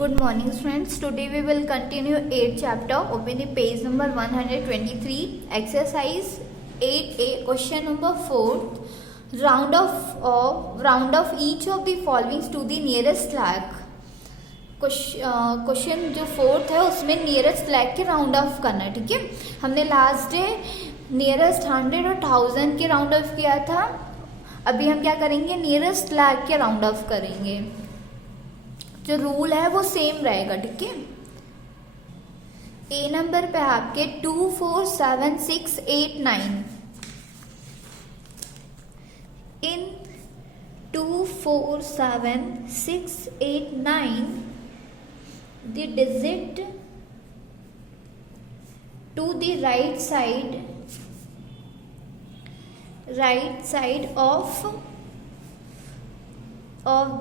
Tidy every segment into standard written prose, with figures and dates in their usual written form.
Good morning friends. Today we will continue 8th chapter. Open the page number 123. Exercise 8A. Question number 4. Round off each of the following to the nearest lakh. Question जो fourth है उसमें nearest lack के round off करना है. ठीक है, हमने last day nearest 100 और 1000 के राउंड ऑफ किया था. अभी हम क्या करेंगे, नियरेस्ट लैक के राउंड ऑफ करेंगे. जो रूल है वो सेम रहेगा. ठीक है, ए नंबर पे आपके 2, 4, 7, 6, 8, 9. इन 2, 4, 7, 6, 8, 9 the digit to the right side of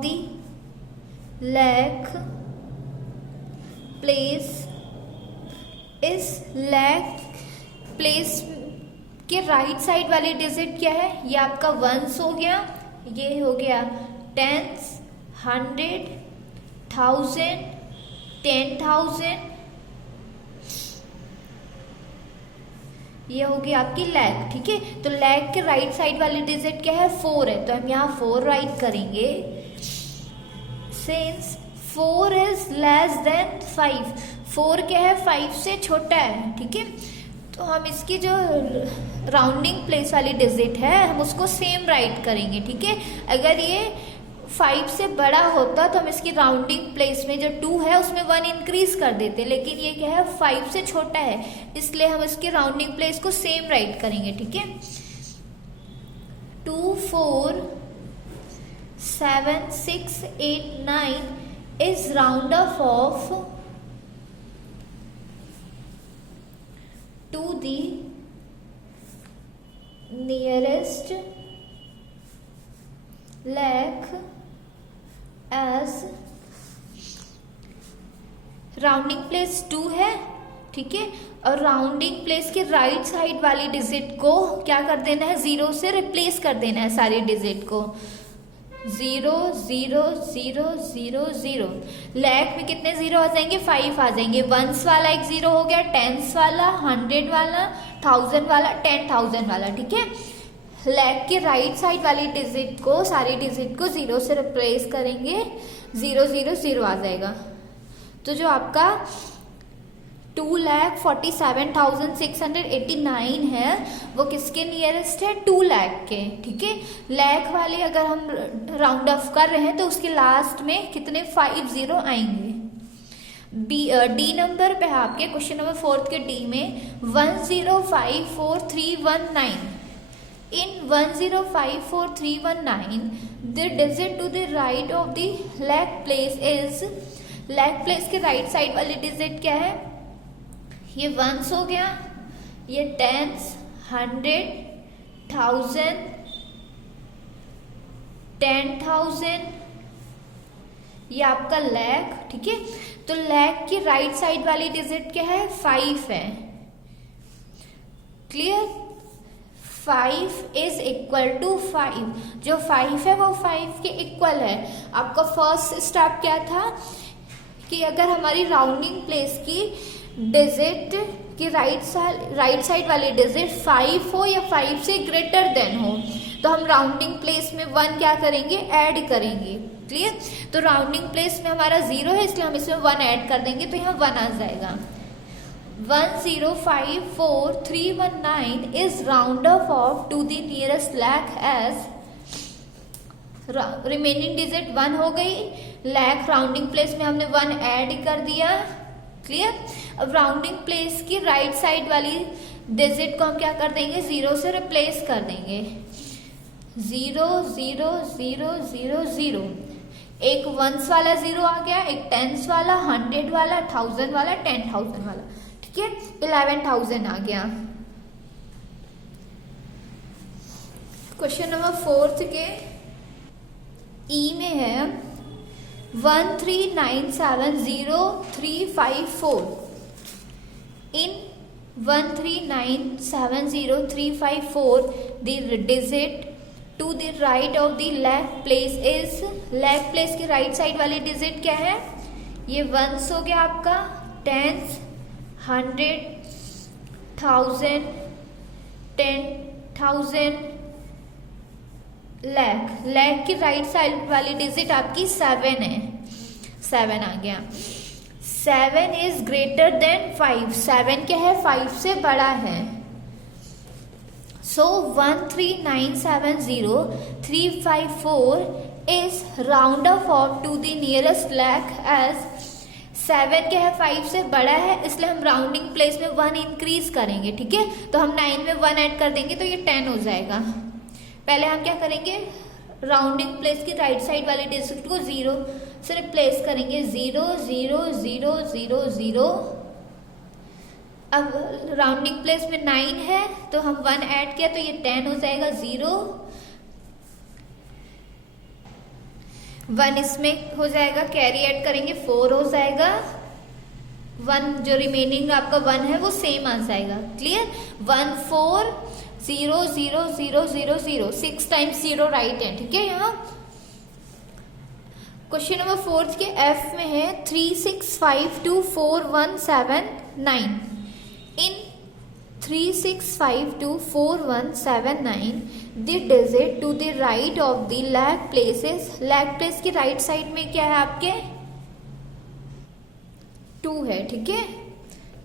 the lakh place इस लैक प्लेस के राइट साइड वाले डिजिट क्या है, ये आपका वंस हो गया, ये हो गया टेंस, 100, 1000, 10,000, ये होगी आपकी लैक. ठीक है, तो लैक के राइट साइड वाली डिजिट क्या है, 4 है, तो हम यहाँ 4 राइट करेंगे. सिंस 4 इज लेस देन 5, 4 क्या है, 5 से छोटा है. ठीक है, तो हम इसकी जो राउंडिंग प्लेस वाली डिजिट है हम उसको सेम राइट करेंगे. ठीक है, अगर ये 5 से बड़ा होता तो हम इसकी राउंडिंग प्लेस में जो 2 है उसमें 1 इंक्रीज कर देते, लेकिन ये क्या है 5 से छोटा है, इसलिए हम इसकी राउंडिंग प्लेस को सेम राइट करेंगे. ठीक है, 2, 4, 7, 6, 8, 9 is round off of to the nearest lakh as rounding place 2 है. ठीक है, और राउंडिंग प्लेस के राइट साइड वाली डिजिट को क्या कर देना है, 0 से रिप्लेस कर देना है सारी डिजिट को. 0, 0, 0, 0, 0. लैक में कितने 0 आ जाएंगे, 5 आ जाएंगे. वंस वाला एक 0 हो गया, टेंस वाला, 100 वाला, 1000 वाला, 10,000 वाला. ठीक है, लैक के राइट साइड वाली डिजिट को, सारी डिजिट को 0 से रिप्लेस करेंगे, 0, 0, 0 आ जाएगा. तो जो आपका 2,47,689 है वो किसके नियरेस्ट है, 2 लाख के. ठीक है, लैक वाले अगर हम राउंड ऑफ कर रहे हैं तो उसके लास्ट में कितने 50 आएंगे. डी नंबर पे आपके क्वेश्चन नंबर 4 के डी में 1054319. In 1054319 the digit to the right of the lakh place is, lakh place के राइट साइड वाली डिजिट क्या है, ये वंस हो गया, ये टेंस, 100, 1000, 10,000, ये आपका लैक. ठीक है, तो लैक की राइट साइड वाली डिजिट क्या है, 5 है. Clear, 5 is equal to 5. जो 5 है वो 5 के इक्वल है. आपका फर्स्ट स्टेप क्या था कि अगर हमारी राउंडिंग प्लेस की डिजिट की राइट साइड वाली डिजिट 5 हो या 5 से ग्रेटर देन हो तो हम राउंडिंग प्लेस में 1 क्या करेंगे, ऐड करेंगे. क्लियर, तो राउंडिंग प्लेस में हमारा 0 है इसलिए हम इसमें 1 ऐड कर देंगे तो यहाँ 1 आ जाएगा. 1054319 is round off to the nearest lakh as remaining digit 1 हो गई, लैक राउंडिंग प्लेस में हमने 1 ऐड कर दिया. क्लियर, अब राउंडिंग प्लेस की राइट साइड वाली डिजिट को हम क्या कर देंगे, 0 से रिप्लेस कर देंगे. 0, 0, 0, 0, 0. एक वंस वाला 0 आ गया, एक टेंस वाला, 100 वाला, 1000 वाला, 10,000 वाला. ठीक है, 11,000 आ गया. क्वेश्चन नंबर 4 के ई में है 13970,354. In 13970,354 the digit to the right of the lakh place is, lakh place की राइट साइड वाली डिजिट क्या है, ये वंस हो गया आपका, टेंस, 100, 1000, 10,000, लाख। लाख की राइट साइड वाली डिजिट आपकी 7 है, 7 आ गया। 7 इज ग्रेटर देन 5, 7 क्या है, 5 से बड़ा है। So 13970,354 is round off to the nearest lakh as 7 क्या है, 5 से बड़ा है, इसलिए हम राउंडिंग प्लेस में 1 इंक्रीज करेंगे। ठीक है, तो हम 9 में 1 ऐड कर देंगे तो ये 10 हो जाएगा। पहले हम क्या करेंगे, राउंडिंग प्लेस की राइट साइड वाले डिजिट को 0 से रिप्लेस करेंगे, 0 0 0 0 0। अब राउंडिंग प्लेस में 9 है तो हम 1 ऐड किया तो ये 10 हो जाएगा, 0 1 इसमें हो जाएगा, कैरी ऐड करेंगे 4 हो जाएगा, 1 जो रिमेनिंग आपका 1 है वो सेम आ जाएगा। क्लियर, 1 4 0 0 0 0 0, 6 टाइम्स 0 राइट है। ठीक है, यहाँ क्वेश्चन नंबर 4 के एफ में है 3652417 in 3652417 the digit to the right of the lakh places. Lakh place की राइट साइड में क्या है आपके, 2 है। ठीक है,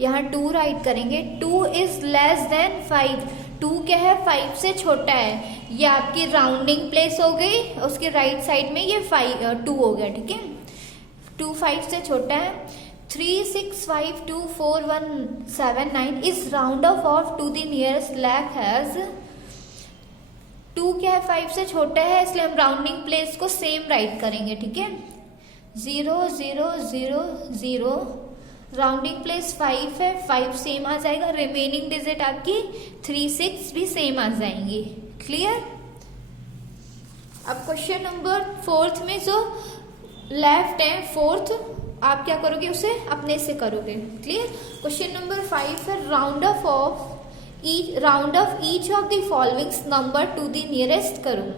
यहाँ 2 राइट करेंगे, 2 इज लेस देन 5, 2 क्या है, 5 से छोटा है। ये आपकी राउंडिंग प्लेस हो गई, उसके राइट साइड में ये 2 हो गया। ठीक है, 2 5 से छोटा है। 3652417 is round off to the nearest lakh has 2 क्या है, 5 से छोटा है, इसलिए हम राउंडिंग प्लेस को सेम राइट करेंगे। ठीक है, 0 0 0 0, राउंडिंग प्लेस 5 है, 5 सेम आ जाएगा, रिमेनिंग डिजिट आपकी 3 6 भी सेम आ जाएंगी। क्लियर। अब क्वेश्चन नंबर 4 में जो लेफ्ट है 4th, आप क्या करोगे, उसे अपने से करोगे। क्लियर। क्वेश्चन नंबर 5 है round of each of the following number two the nearest crore.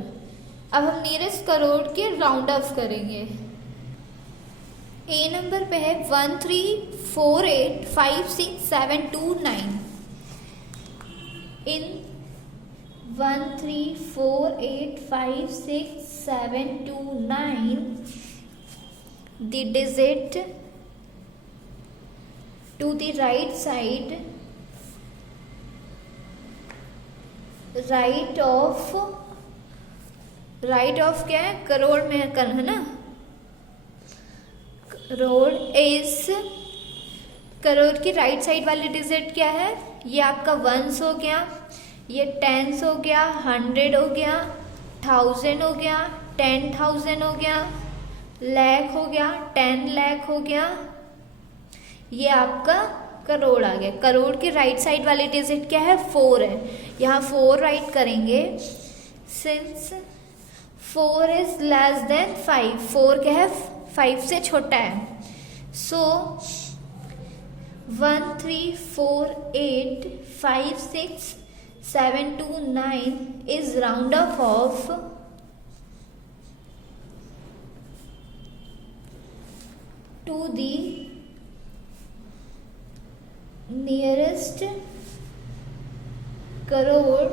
अब हम नियरेस्ट करोड़ के राउंड ऑफ करेंगे। ए नंबर पे है 13485672 इन 13485672 the digit to the right side right of क्या है, करोड़ में है ना, करोड़ इज, करोड़ की राइट साइड वाली डिजिट क्या है, ये आपका 1s हो गया, ये 10s हो गया, 100 हो गया, 1000 हो गया, 10,000 हो गया, लाख हो गया, 10 लाख हो गया, ये आपका करोड़ आ गया। करोड़ की राइट साइड वाली डिजिट क्या है, 4 है, यहाँ 4 राइट करेंगे। सिंस 4 इज लेस देन 5, 4 क्या है, 5 से छोटा है। सो 13485672 is round of to the nearest crore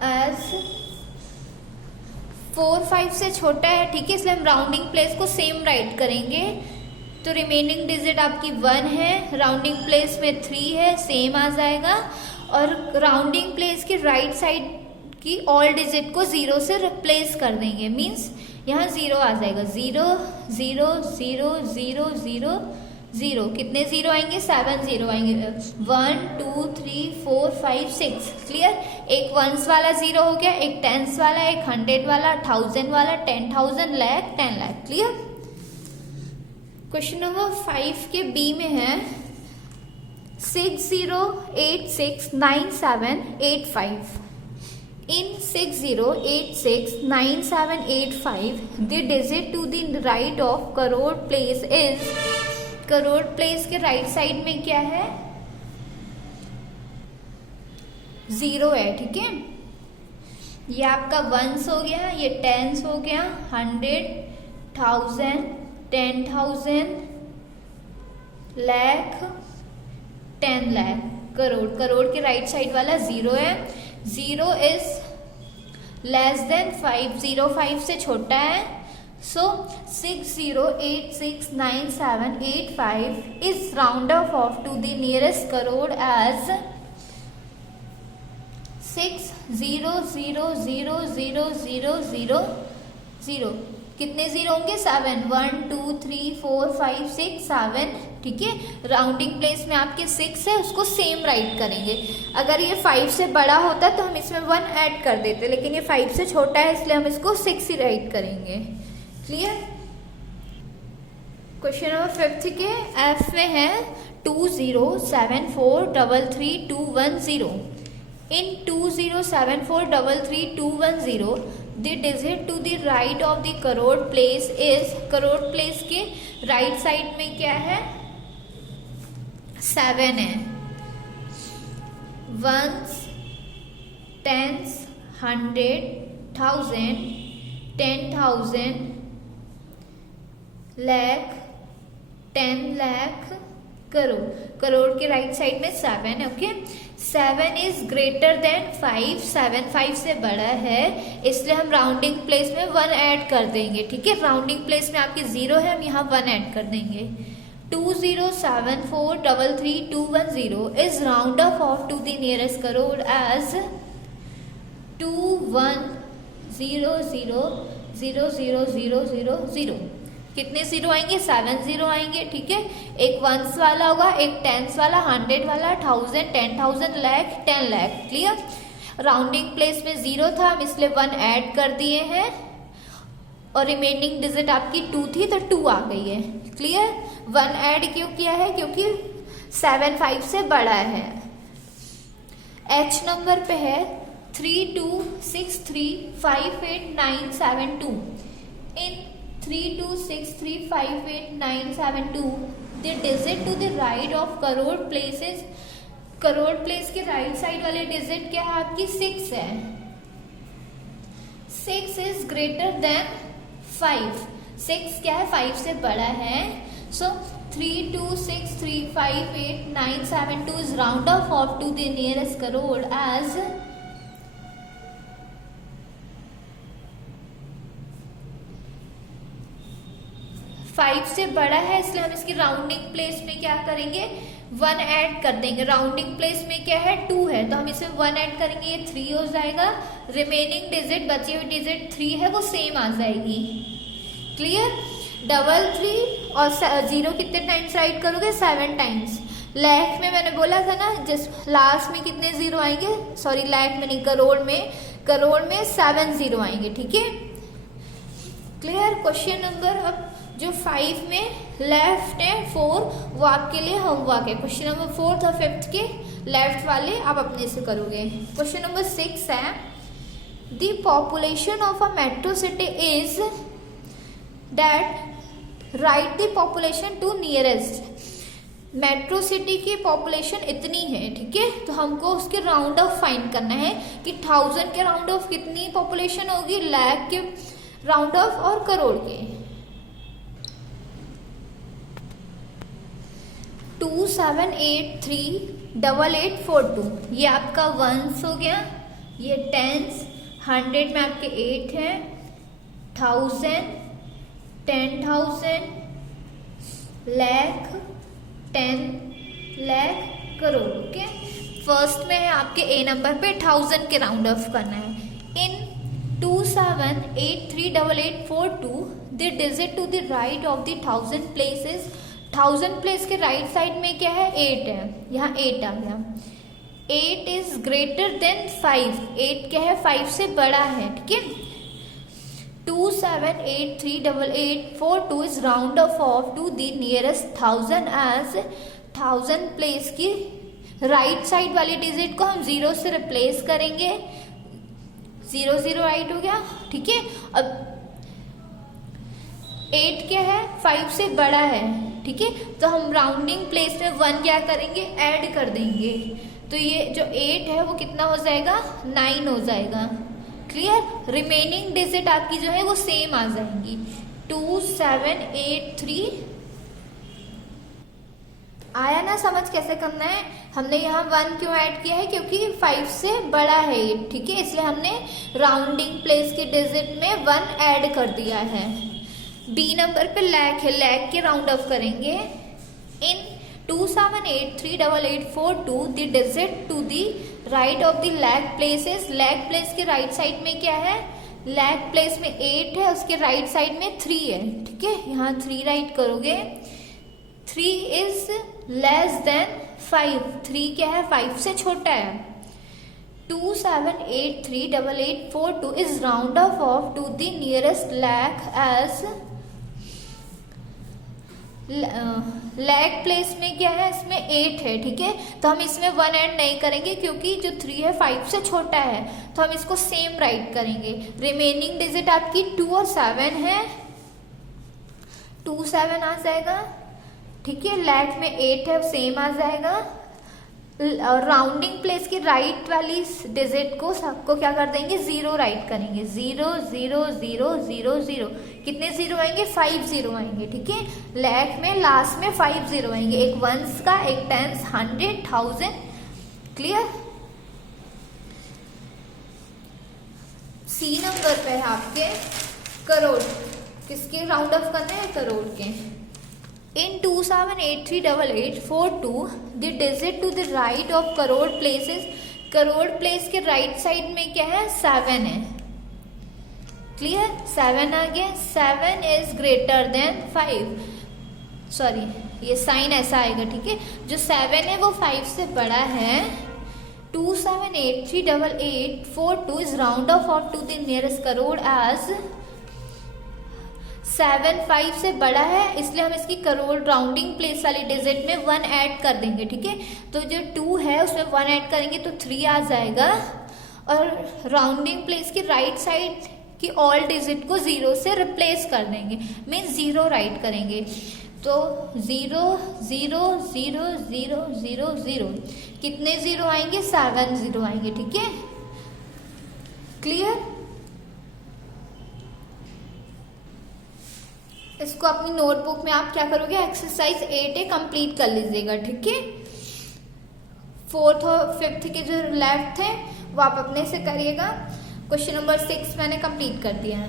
as 4 5 से छोटा है। ठीक है, इसलिए हम राउंडिंग प्लेस को सेम राइट करेंगे। तो रिमेनिंग डिजिट आपकी 1 है, राउंडिंग प्लेस में 3 है, सेम आ जाएगा। और राउंडिंग प्लेस की राइट साइड की ऑल डिजिट को 0 से रिप्लेस कर देंगे, मीन्स यहाँ 0 आ जाएगा। 0 0 0 0 0 0, कितने 0 आएंगे, 7 0 आएंगे। 1 2 3 4 5 6। क्लियर। एक 1s वाला 0 हो गया, एक 10s वाला, एक 100 वाला, 1000 वाला, 10,000, lakh, 10 lakh. Clear. Question number 5 के बी में है 60869785 in 60869785 the digit to the right of crore place is, crore place के राइट साइड में क्या है, 0 है। ठीक है, ये आपका 1s हो गया, ये 10s हो गया, 100 1000 10,000, लाख, 10 लाख, करोड़। करोड़ के राइट साइड वाला 0 है, 0 इज लेस देन 5, 0 5 से छोटा है। So 60869785 is round off to the nearest crore as 600000000। कितने जीरो होंगे? 7, 1 2 3 4 5 6 7। ठीक है, राउंडिंग प्लेस में आपके 6 है, उसको सेम राइट करेंगे। अगर ये 5 से बड़ा होता तो हम इसमें 1 ऐड कर देते, लेकिन ये 5 से छोटा है इसलिए हम इसको 6 ही राइट करेंगे। क्लियर? क्वेश्चन नंबर 5 के एफ में है 2074333210। In 2074333210, the digit to the right of the crore place is, crore place के राइट साइड में क्या है? 7 है। Ones, tens, 100, 1000, 10,000, lakh, 10 lakh, crore. करोड़ के राइट साइड में 7 है। ओके, 7 इज ग्रेटर देन 5, 7 5 से बड़ा है, इसलिए हम राउंडिंग प्लेस में 1 ऐड कर देंगे। ठीक है, राउंडिंग प्लेस में आपके 0 है, हम यहाँ 1 ऐड कर देंगे। 2074333210 is round off to the nearest crore as 21000000। कितने जीरो आएंगे? 7 जीरो आएंगे। ठीक है, एक वंस वाला होगा, एक टेंस वाला, 100 वाला, 1000, 10,000, lakh, 10 lakh. Clear? Rounding place में 0 था, हम इसलिए 1 ऐड कर दिए हैं, और रिमेनिंग डिजिट आपकी 2 थी तो 2 आ गई है। क्लियर? 1 ऐड क्यों किया है? क्योंकि 7 5 से बड़ा है। एच नंबर पे है 3263588972। इन 3263588972 the digit to the right of crore places, crore place के राइट साइड वाले डिजिट क्या है आपकी? 6 है। 6 इज ग्रेटर देन 5, 6 क्या है? 5 से बड़ा है। So 3263588972 is round off to the nearest crore as 5 से बड़ा है, इसलिए हम इसकी राउंडिंग प्लेस में क्या करेंगे? 1 ऐड कर देंगे। राउंडिंग प्लेस में क्या है? 2 है, तो हम इसमें 1 ऐड करेंगे, ये 3 हो जाएगा। रिमेनिंग डिजिट, बची हुई डिजिट 3 है, वो सेम आ जाएगी। क्लियर? 33 और 0 कितने टाइम्स राइट करोगे? 7 टाइम्स। लाख में मैंने बोला था ना, जिस लास्ट में कितने जीरो आएंगे? सॉरी, लाख में नहीं, करोड़ में 7 जीरो आएंगे। ठीक है, क्लियर? क्वेश्चन नंबर अब जो 5 में लेफ्ट है 4, वो आपके लिए होमवर्क है। क्वेश्चन नंबर 4 और 5 के लेफ्ट वाले आप अपने से करोगे। क्वेश्चन नंबर 6 है the population of a metro city is that right the population to nearest. Metro city की पॉपुलेशन इतनी है, ठीक है, तो हमको उसके राउंड ऑफ फाइंड करना है कि 1000 के राउंड ऑफ कितनी पॉपुलेशन होगी, लाख के राउंड ऑफ और करोड़ के। 27838842 ये आपका वंस हो गया, ये टेंस, 100 में आपके 8 है, 1000, 10,000, लाख, 10 लाख, करोड़। ओके, फर्स्ट में है आपके ए नंबर पे 1000 के राउंड ऑफ करना है। In 27838842 the digit to the right of the 1000 places. 1000 place के राइट साइड में क्या है? 8 है, यहाँ 8 आ गया। 8 इज ग्रेटर देन 5, 8 क्या है? 5 से बड़ा है। ठीक है, 27838842 is round off to the nearest 1000 as 1000 place की राइट साइड वाली डिजिट को हम 0 से रिप्लेस करेंगे। 0 0 राइट हो गया। ठीक है, अब 8 क्या है? 5 से बड़ा है। ठीक है, तो हम राउंडिंग प्लेस में 1 क्या करेंगे? ऐड कर देंगे, तो ये जो 8 है वो कितना हो जाएगा? 9 हो जाएगा। क्लियर? रिमेनिंग डिजिट आपकी जो है वो सेम आ जाएंगी। 2783 आया ना समझ कैसे करना है। हमने यहाँ 1 क्यों ऐड किया है, क्योंकि 5 से बड़ा है ये, ठीक है, इसलिए हमने राउंडिंग प्लेस के डिजिट में 1 ऐड कर दिया है। बी नंबर पे लैक है, लैक के राउंड ऑफ करेंगे। In 27838842 the digit to the right of the lakh places, lakh place के राइट साइड में क्या है, लैक प्लेस में 8 है, उसके राइट साइड में 3 है, ठीक है, यहाँ 3 राइट करोगे। 3 इज लेस देन 5, 3 क्या है, 5 से छोटा है। 27838842 is round off to the nearest lakh as, lakh place में क्या है, इसमें 8 है, ठीक है, तो हम इसमें 1 ऐड नहीं करेंगे क्योंकि जो 3 है 5 से छोटा है, तो हम इसको सेम राइट करेंगे। रिमेनिंग डिजिट आपकी 2 और 7 है, 2 7 आ जाएगा, ठीक है, लैक में 8 है, सेम आ जाएगा। और राउंडिंग प्लेस की राइट वाली डिजिट को सबको क्या कर देंगे, 0 राइट करेंगे। 0 0 0 0 0, कितने 0 आएंगे, 5 0 आएंगे, ठीक है, लैक में लास्ट में 5 0 आएंगे, एक वंस का, एक टेंस, 100 1000, क्लियर। सी नंबर पे है आपके करोड़, किसके राउंड ऑफ करने हैं, करोड़ के। In 27838842 the digit to the right of crore places, crore place के राइट साइड में क्या है, 7 है, क्लियर, 7 आ गया। 7 इज ग्रेटर देन 5, सॉरी ये साइन ऐसा आएगा, ठीक है, जो 7 है वो 5 से बड़ा है। 27838842 is round off to the nearest crore as 7 5 से बड़ा है, इसलिए हम इसकी करोड़ राउंडिंग प्लेस वाली डिजिट में 1 ऐड कर देंगे, ठीक है, तो जो 2 है उसमें 1 ऐड करेंगे तो 3 आ जाएगा। और राउंडिंग प्लेस की राइट साइड की ऑल डिजिट को 0 से रिप्लेस कर देंगे, मीन्स 0 राइट करेंगे, तो 0 0 0 0 0 0, कितने 0 आएंगे, 7 0 आएंगे, ठीक है, क्लियर। इसको अपनी नोटबुक में आप क्या करोगे, एक्सरसाइज 8 है, कंप्लीट कर लीजिएगा, ठीक है। 4th और 5th के जो लेफ्ट थे वो आप अपने से करिएगा। क्वेश्चन नंबर 6 मैंने कंप्लीट कर दिया है।